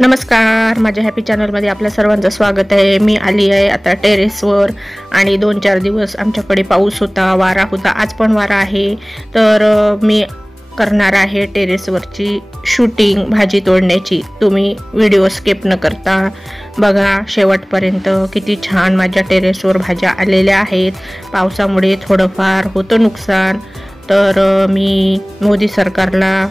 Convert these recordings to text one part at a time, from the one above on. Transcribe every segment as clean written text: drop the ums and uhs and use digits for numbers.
नमस्कार, माझ्या हॅपी चॅनलमध्ये आपल्या सर्वांचं स्वागत आहे। मी आली आहे आता टेरेसवर आणि 2-4 दिवस आमच्याकडे पाऊस होता, वारा होता, आज पण वारा आहे। तर मी करणार आहे टेरेसवरची शूटिंग भाजी तोडण्याची। तुम्ही व्हिडिओ स्किप न करता बघा शेवटपर्यंत। किती छान माझ्या टेरेसवर भाज्या आलेल्या आहेत। पावसामुळे थोडंफार होतं नुकसान, तर मी मोदी सरकारला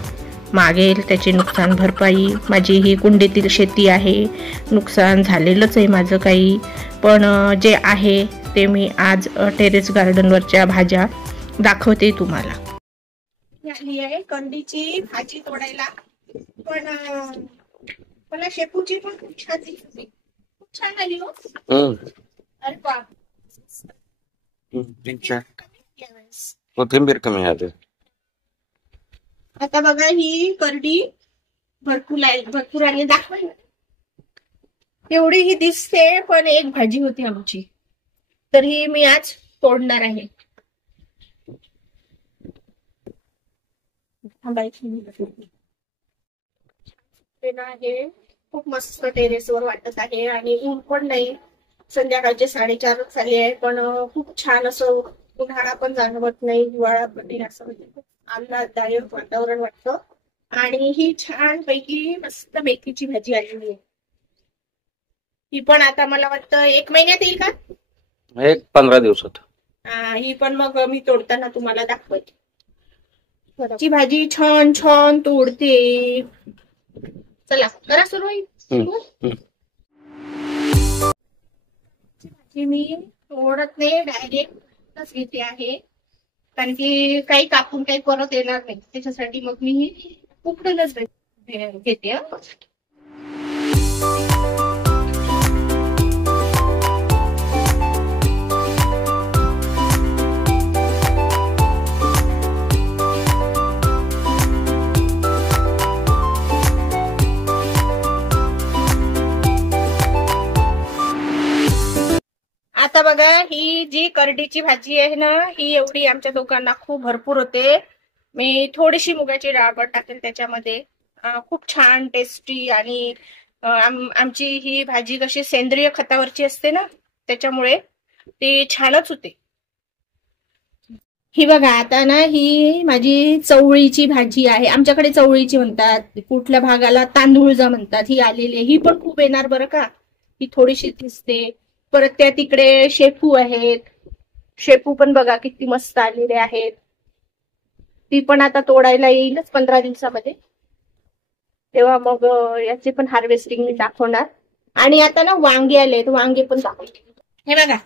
मागेल त्याची नुकसान भरपाई। माझी ही कुंडीतील शेती आहे, नुकसान झालेलंच आहे माझं काही, पण जे आहे ते मी आज टेरेस गार्डनवरच्या भाज्या दाखवते तुम्हाला। आली आहे कंदीची भाजी तोडायला, पण मला शेपूची पण खूप छान दिसते, खूप छान आली हो। अरे बाप, कोथिंबीर कमी आहे। आता बघा ही करडी भरपूर आणि दाखवायला एवढी ही दिसते, पण एक भाजी होती आमची, तर ही मी आज तोडणार आहे। खूप मस्त टेरेसवर वाटत आहे आणि ऊन पण नाही, संध्याकाळचे 4:30 झाले आहे, पण खूप छान असं उन्हाळा पण जाणवत नाही, हिवाळा पण नाही, असं म्हणजे खूप आल्हाददायक वातावरण वाटतं। आणि ही छान पैकी मस्त मेथीची भाजी आलेली आहे। ही पण आता मला वाटतं 1 महिन्यात येईल का, 15 दिवसात। ही पण मग मी तोडताना तुम्हाला दाखवते। ची भाजी छान छान तोडते, चला करा सुरू। भाजी मी तोडत नाही, डायरेक्ट घेते आहे, कारण की काही कापून काही परत येणार नाही, त्याच्यासाठी मग मी उकडूनच घेते। आता बघा ही जी करडीची भाजी आहे ना, ही एवढी आमच्या दोघांना खूप भरपूर होते। मी थोडीशी मुगाची डाळ पण टाकेल त्याच्यामध्ये, खूप छान टेस्टी। आणि आमची ही भाजी कशी सेंद्रिय खतावरची असते ना, त्याच्यामुळे ती छानच होते। ही बघा आता ना, ही माझी चवळीची भाजी आहे, आमच्याकडे चवळीची म्हणतात, कुठल्या भागाला तांदूळजा म्हणतात। ही आलेली, ही पण खूप येणार बरं का, ही थोडीशी दिसते। परत त्या तिकडे शेपू आहेत, शेपू पण बघा किती मस्त आलेले आहेत, ती पण आता तोडायला येईलच 15 दिवसामध्ये, तेव्हा मग याचे पण हार्वेस्टिंग मी दाखवणार। आणि आता ना वांगे आलेत, वांगे पण दाखवते। हे बघा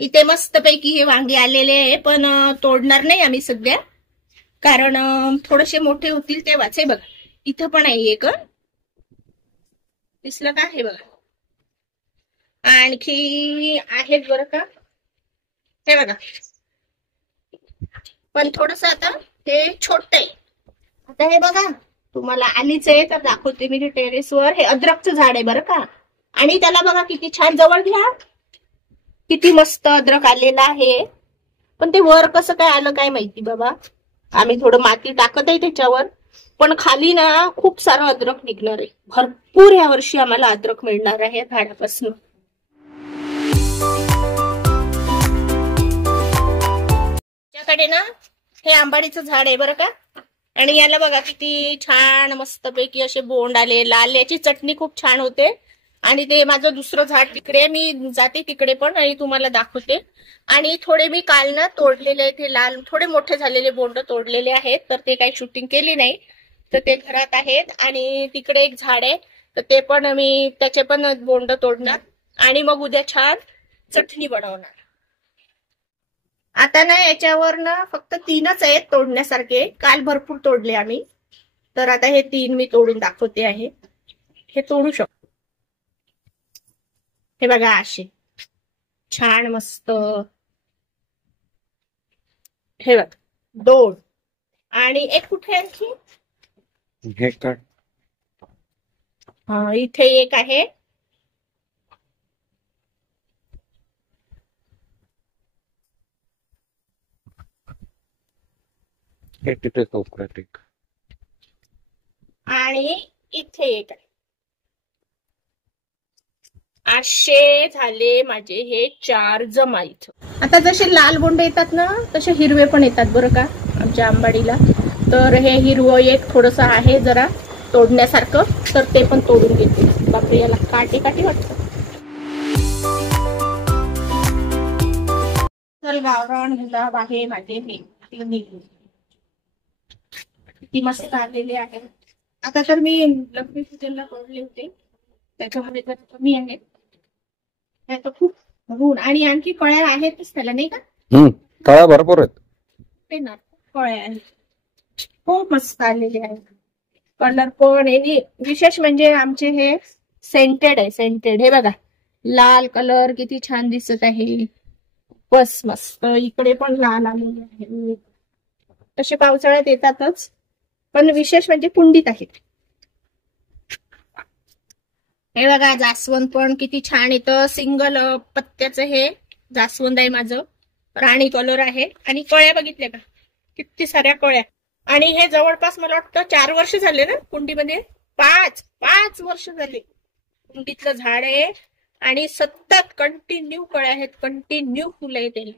इथे मस्त पैकी हे वांगे आलेले आहे, पण तोडणार नाही आम्ही सध्या, कारण थोडेसे मोठे होतील तेव्हाच। हे बघा इथं पण आहे एक, दिसलं का, हे बघा आणखी आहेत बरं का, हे बघा, पण थोडस आता हे छोट आहे। आता हे बघा तुम्हाला आलीच आहे तर दाखवते मी टेरेसवर, हे अद्रकचं झाड आहे बरं का, आणि त्याला बघा किती छान, जवळ घ्या, किती मस्त अद्रक आलेला आहे। पण ते वर कसं काय आलं काय माहिती बाबा, आम्ही थोडं माती टाकत आहे त्याच्यावर, पण खाली ना खूप सारं अद्रक निघणार आहे, भरपूर या वर्षी आम्हाला अद्रक मिळणार आहे झाडापासून। कडे ना हे आंबाडीचं झाड आहे बरं का, आणि याला बघा किती छान मस्त पैकी असे बोंड आले, लाल, याची चटणी खूप छान होते। आणि ते माझं दुसरं झाड तिकडे, मी जाते तिकडे पण आणि तुम्हाला दाखवते। आणि थोडे मी काल ना तोडलेले आहेत, हे लाल थोडे मोठे झालेले बोंड तोडलेले आहेत, तर ते काही शूटिंग केली नाही, तर ते घरात आहेत। आणि तिकडे एक झाड आहे, तर ते पण मी त्याचे पण बोंड तोडणार आणि मग उद्या छान चटणी बनवणार। आता ना याच्यावर ना फक्त 3च आहेत तोडण्यासारखे, काल भरपूर तोडले आम्ही, तर आता हे 3 मी तोडून दाखवते आहे। हे तोडू शकतो, हे बघा असे छान मस्त, हे बघा 2, आणि एक कुठे आणखी, इथे एक आहे, आणि इथे एक आहे। 800 झाले माझे हे 4 जमा इथं. आता जसे लाल बोंडे येतात ना तसे हिरवे पण येतात बरं का आमच्या आंबाडीला. तर हे हिरवं एक थोडस आहे जरा तोडण्यासारखं, तर ते पण तोडून घेते. बापरे, याला काटे काटे वाटतं. चल, गावरान गुलाब आहे माझे हे किती मस्त आलेले आहे. आता तर मी लक्ष्मी पूजनला तोडले होते, त्याच्यामध्ये तर कमी आहेत. तर खूप ऋण आणि आणखी कळ्या आहेतच त्याला, नाही का? कळ्या भरपूर आहेत. ते ना कळ्या आहेत, खूप मस्त आलेले आहेत. कलर पण विशेष म्हणजे आमचे हे सेंटेड आहे, सेंटेड. हे बघा लाल कलर किती छान दिसत आहे. बस मस्त. इकडे पण लाल आलेले आहे. तसे पावसाळ्यात येतातच, पण विशेष म्हणजे कुंडीत आहेत. हे बघा जास्वंद पण किती छान येतं. सिंगल पत्त्याचं हे जास्वंद आहे माझं. राणी कलर आहे आणि कळ्या बघितल्या का, किती साऱ्या कळ्या. आणि हे जवळपास मला वाटतं 4 वर्ष झाले ना कुंडीमध्ये. 5 वर्ष झाले कुंडीतलं झाड आहे आणि सतत कंटिन्यू कळ्या आहेत, कंटिन्यू फुलं येते.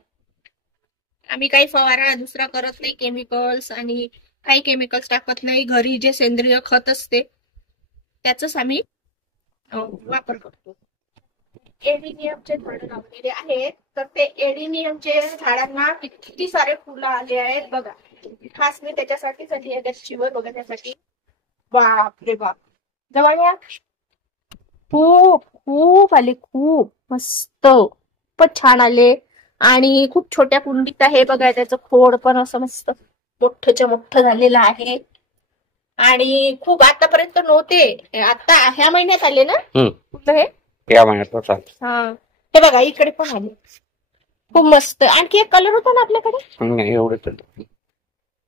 आम्ही काही फवारा दुसरा करत नाही, केमिकल्स आणि काही केमिकल्स टाकत नाही. घरी जे सेंद्रिय खत असते त्याच आम्ही वापर करतो. एडिनियमचे झाड लावलेले आहेत, तर ते एडिनियमचे झाडांना किती सारे फुलं आले आहेत बघा. खास मी त्याच्यासाठीच आली आहे गच्चीवर बघण्यासाठी. बाप रे बाप, जवळ या. खूप खूप आले, खूप मस्त, खूपच छान आले. आणि खूप छोट्या कुंडीत आहे बघा. त्याचं खोड पण असं मस्त मोठंच्या मोठं झालेलं आहे. आणि खूप आतापर्यंत नव्हते, आता ह्या महिन्यात आले ना कुठलं हे, या महिन्यात. हा हे बघा इकडे पण आले, खूप मस्त. आणखी एक कलर होता ना आपल्याकडे, एवढेच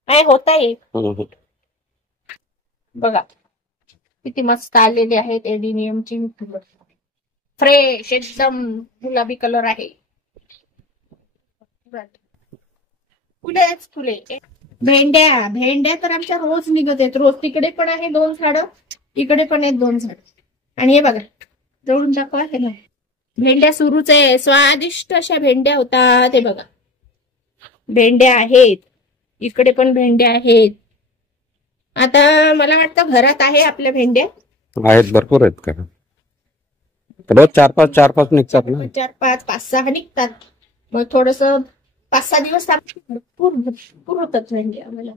काय होता एक बघा किती मस्त आलेले आहेत. एडिनियमची फुलं फ्रेश एकदम गुलाबी कलर आहे. फुले भेंड्या तर आमच्या रोज निघत आहेत, रोज. तिकडे पण आहे 2 झाडं, इकडे पण आहेत 2 झाड. आणि हे बघा जवळून दाखवा, हे ना भेंड्या सुरूच आहे. स्वादिष्ट अशा भेंड्या होतात. हे बघा भेंड्या आहेत, इकडे पण भेंड्या आहेत. आता मला वाटतं घरात आहे आपल्या भेंड्या आहेत, भरपूर आहेत का. रोज 4-5 निघतात ना. 4-5, 5-6 निघतात. मग थोडस 5-6 दिवस भरपूर होतात भेंड्या. आम्हाला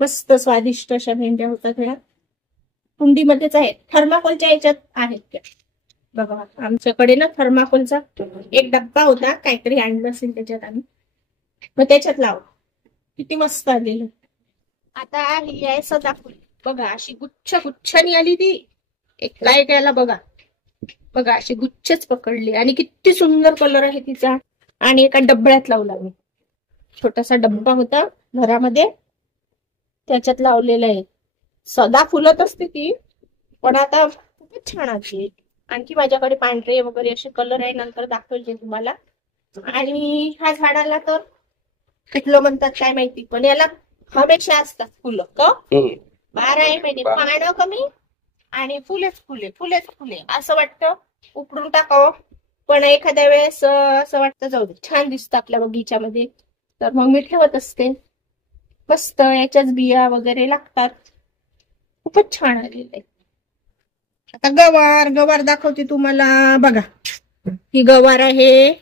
मस्त स्वादिष्ट अशा भेंड्या होतात. ह्या कुंडीमध्येच आहेत, थर्माकोलच्या याच्यात आहेत त्या बघा. आमच्याकडे ना थर्माकोलचा एक डब्बा होता, काहीतरी आणलं असेल त्याच्यात आम्ही, मग त्याच्यात लाव. किती मस्त आलेलं. आता ही आहे सदाफुल बघा, अशी गुच्छानी आली ती. एक काय त्याला बघा बघा, अशी गुच्छच पकडली आणि किती सुंदर कलर आहे तिचा. आणि एका डब्यात लावला मी, छोटासा डब्बा होता घरामध्ये, त्याच्यात लावलेलं आहे. सदा फुलत असते ती, पण आता खूपच छान आली. आणखी माझ्याकडे पांढरे वगैरे असे कलर आहे, नंतर दाखवले तुम्हाला. आणि ह्या झाडाला तर कुठलं म्हणतात काय माहिती, पण याला हमेशा असतात फुलं का 12 महिने. पानं कमी आणि फुलेच फुले असं वाटतं उपडून टाकावं, पण एखाद्या वेळेस असं वाटतं जाऊ दे, छान दिसतं आपल्या बगीच्यामध्ये, तर मग मी ठेवत असते. मस्त याच्याच बिया वगैरे लागतात, खूपच छान आलेलं आहे. आता गवार दाखवते तुम्हाला बघा. ही गवार आहे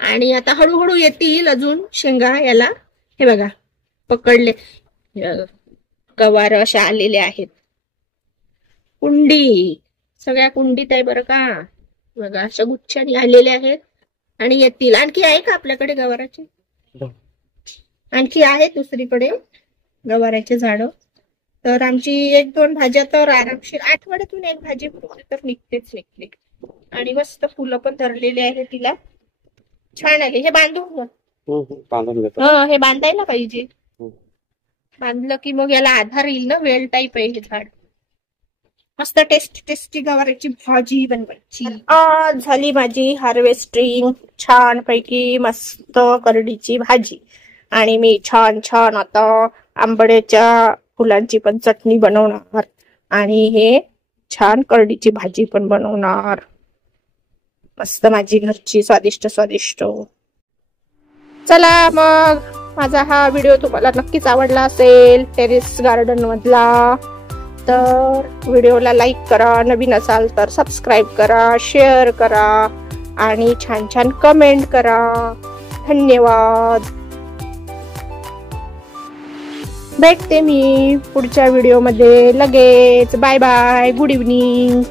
आणि आता हळूहळू येतील अजून शेंगा याला. हे बघा पकडले गवार अशा आलेले आहेत. कुंडी सगळ्या कुंडीत आहे बरं का. बघा अशा गुच्छाने आलेले आहेत आणि येतील. आणखी आहे का आपल्याकडे गवाराचे? आणखी आहेत दुसरीकडे गवाराचे झाड. तर आमची 1-2 भाज्या तर आरामशीर आठवड्यातून 1 भाजी तर निघते. आणि मस्त फुलं पण धरलेले आहे तिला, छान आले. हे बांधून हे बांधायला पाहिजे, बांधलं की मग याला आधार येईल ना. वेल टाईप आहे हे झाड. मस्त टेस्टी गवाराची भाजी बनवायची. आज झाली माझी हार्वेस्टिंग छान पैकी, मस्त करडीची भाजी. आणि मी छान आता आंबड्याच्या फुलांची पण चटणी बनवणार आणि हे छान करडीची भाजी पण बनवणार. मस्त माझी घरची स्वादिष्ट स्वादिष्ट. चला मग, माझा हा व्हिडिओ तुम्हाला नक्कीच आवडला असेल टेरेस गार्डन मधला. तर व्हिडिओला लाईक करा, नवीन असाल तर सबस्क्राईब करा, शेअर करा आणि छान छान कमेंट करा. धन्यवाद. भेटते मी पुढच्या व्हिडिओमध्ये लगेच. Bye bye. Good evening.